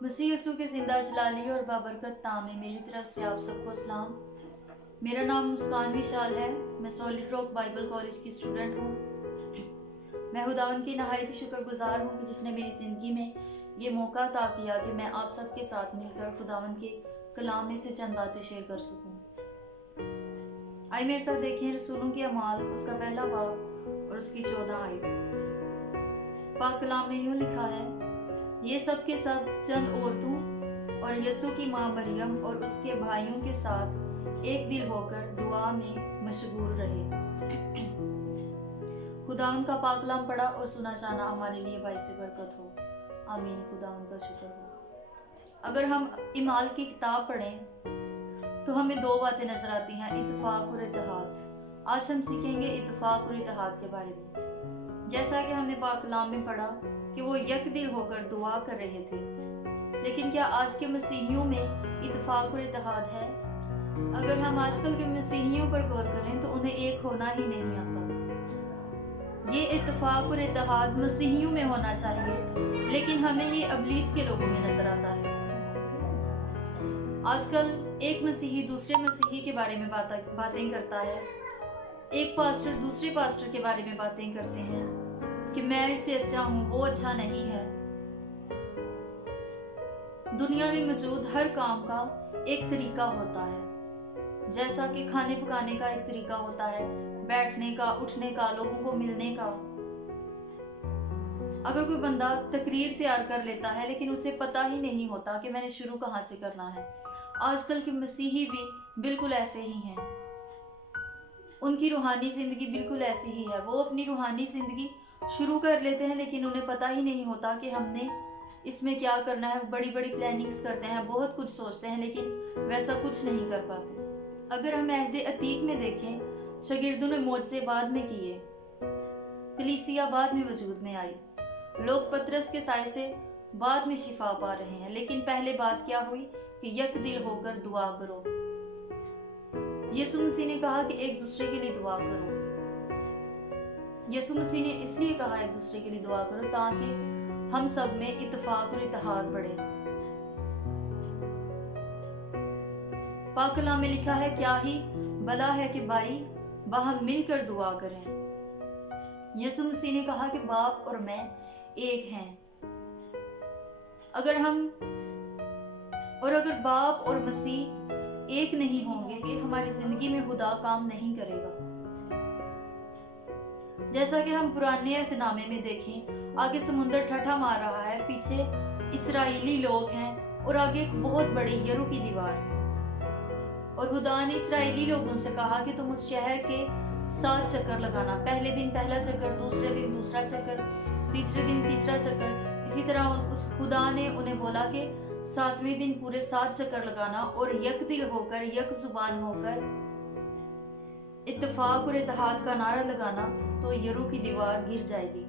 मसीह यसू के जिंदा जलाली और बाबरकत नाम में मेरी तरफ से आप सबको सलाम। मेरा नाम मुस्कान विशाल है। मैं सॉलिड रॉक बाइबल कॉलेज की स्टूडेंट हूँ। मैं खुदावन की नहायत शुक्रगुजार हूँ कि जिसने मेरी ज़िंदगी में ये मौका अता किया कि मैं आप सबके साथ मिलकर खुदावन के कलाम में से चंद बातें शेयर कर सकूँ। आइए मेरे साथ देखें रसूलों के अमाल उसका पहला बाब और उसकी 14 आयत। पाक कलाम में यूँ लिखा है, ये सब के सब चंद औरतों और यसु की माँ मरियम और उसके भाइयों के साथ एक दिल होकर दुआ में मशगूल रहे। खुदावन का पाक कलाम पढ़ा और सुना जाना हमारे लिए बाइस बरकत हो। आमीन। खुदावन का शुक्र हो। अगर हम इमाल की किताब पढ़ें तो हमें दो बातें नजर आती हैं, इत्तेफाक और इत्तेहाद। आज हम सीखेंगे इत्तेफाक और इत्तेहाद के बारे में। जैसा कि हमने पाक कलाम में पढ़ा कि वो एक दिल होकर दुआ कर रहे थे, लेकिन क्या आज के मसीहियों में इत्तेफाक और इत्तेहाद है? अगर हम आजकल के मसीहियों पर गौर करें तो उन्हें एक होना ही नहीं आता। ये इत्तेफाक और इत्तेहाद मसीहियों में होना चाहिए, लेकिन हमें ये इब्लीस के लोगों में नजर आता है। आजकल एक मसीही दूसरे मसीही के बारे में बातें करता है, एक पास्टर दूसरे पास्टर के बारे में बातें करते हैं कि मैं इससे अच्छा हूं, वो अच्छा नहीं है। दुनिया में मौजूद हर काम का एक तरीका होता है, जैसा कि खाने पकाने का एक तरीका होता है, बैठने का, उठने का, लोगों को मिलने का। अगर कोई बंदा तकरीर तैयार कर लेता है लेकिन उसे पता ही नहीं होता कि मैंने शुरू कहाँ से करना है। आजकल के मसीही भी बिल्कुल ऐसे ही हैं। उनकी रूहानी जिंदगी बिल्कुल ऐसी ही है। वो अपनी रूहानी जिंदगी शुरू कर लेते हैं लेकिन उन्हें पता ही नहीं होता कि हमने इसमें क्या करना है। बड़ी बड़ी प्लानिंग्स करते हैं, बहुत कुछ सोचते हैं, लेकिन वैसा कुछ नहीं कर पाते। अगर हम अहद अतीक में देखें, शागिर्दों ने मोजज़े बाद में किए, कलीसिया बाद में वजूद में आई, लोग पतरस के साय से बाद में शिफा पा रहे हैं, लेकिन पहले बात क्या हुई कि यक दिल होकर दुआ करो। यीशु मसीह ने कहा कि एक दूसरे के लिए दुआ करो। यीशु मसीह ने इसलिए कहा एक दूसरे के लिए दुआ करो ताकि हम सब में इत्तेफाक और इत्तेहाद बढ़े। पाक कलाम में लिखा है, क्या ही भला है कि भाई बाहम मिलकर दुआ करें। यीशु मसीह ने कहा कि बाप और मैं एक हैं। अगर बाप और मसीह एक नहीं होंगे कि हमारी जिंदगी में खुदा काम नहीं करेगा। जैसा कि हम पुराने अहदनामे में देखें, आगे समुंदर ठठा मार रहा है, पीछे इस्राएली लोग हैं और आगे एक बहुत बड़ी यरू की दीवार है। और खुदा ने इस्राएली लोगों से कहा कि तुम उस शहर के 7 चक्कर लगाना। पहले दिन पहला चक्कर, दूसरे दिन दूसरा चक्कर, तीसरे दिन तीसरा चक्कर। इसी तरह उस खुदा ने उन्हें बोला कि 7वें दिन पूरे 7 चक्कर लगाना और यक दिल होकर, यक जुबान होकर इत्तेफाक और इत्तेहाद का नारा लगाना, तो यरू की दीवार गिर जाएगी।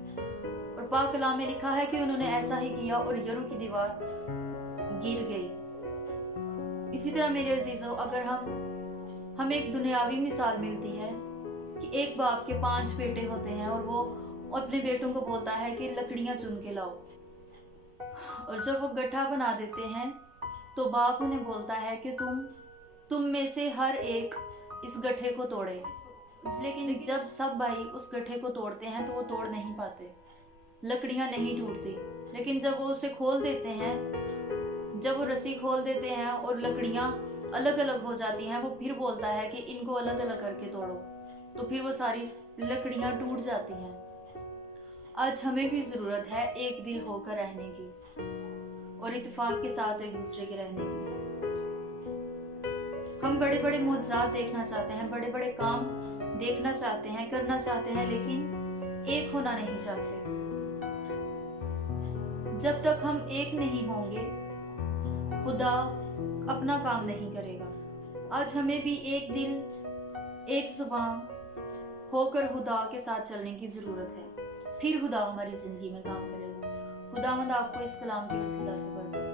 और पाक कलाम में लिखा है कि उन्होंने ऐसा ही किया और यरू की दीवार गिर गई। इसी तरह मेरे अजीजों, अगर हमें एक दुनियावी मिसाल मिलती है कि एक बाप के 5 बेटे होते हैं और वो अपने बेटों को बोलता है कि लकड़ियां चुन के लाओ, और जब वो गड्ढा बना देते हैं तो बाप उन्हें बोलता है कि तुम में से हर एक इस गड्ढे को तोड़े। लेकिन जब सब भाई उस गड्ढे को तोड़ते हैं तो वो तोड़ नहीं पाते, लकड़ियां नहीं टूटती। लेकिन जब वो उसे खोल देते हैं, जब वो रस्सी खोल देते हैं और लकड़ियां अलग अलग हो जाती हैं, वो फिर बोलता है कि इनको अलग अलग करके तोड़ो, तो फिर वो सारी लकड़ियां टूट जाती हैं। आज हमें भी जरूरत है एक दिल होकर रहने की और इत्तेफाक के साथ एक दूसरे के रहने की। हम बड़े बड़े मुआजिज़ात देखना चाहते हैं, बड़े बड़े काम देखना चाहते हैं, करना चाहते हैं, लेकिन एक होना नहीं चाहते। जब तक हम एक नहीं होंगे, खुदा अपना काम नहीं करेगा। आज हमें भी एक दिल, एक जुबान होकर खुदा के साथ चलने की जरूरत है, फिर खुदा हमारी जिंदगी में काम करेगा। खुदावंद आपको इस कलाम के वसीला से बरकत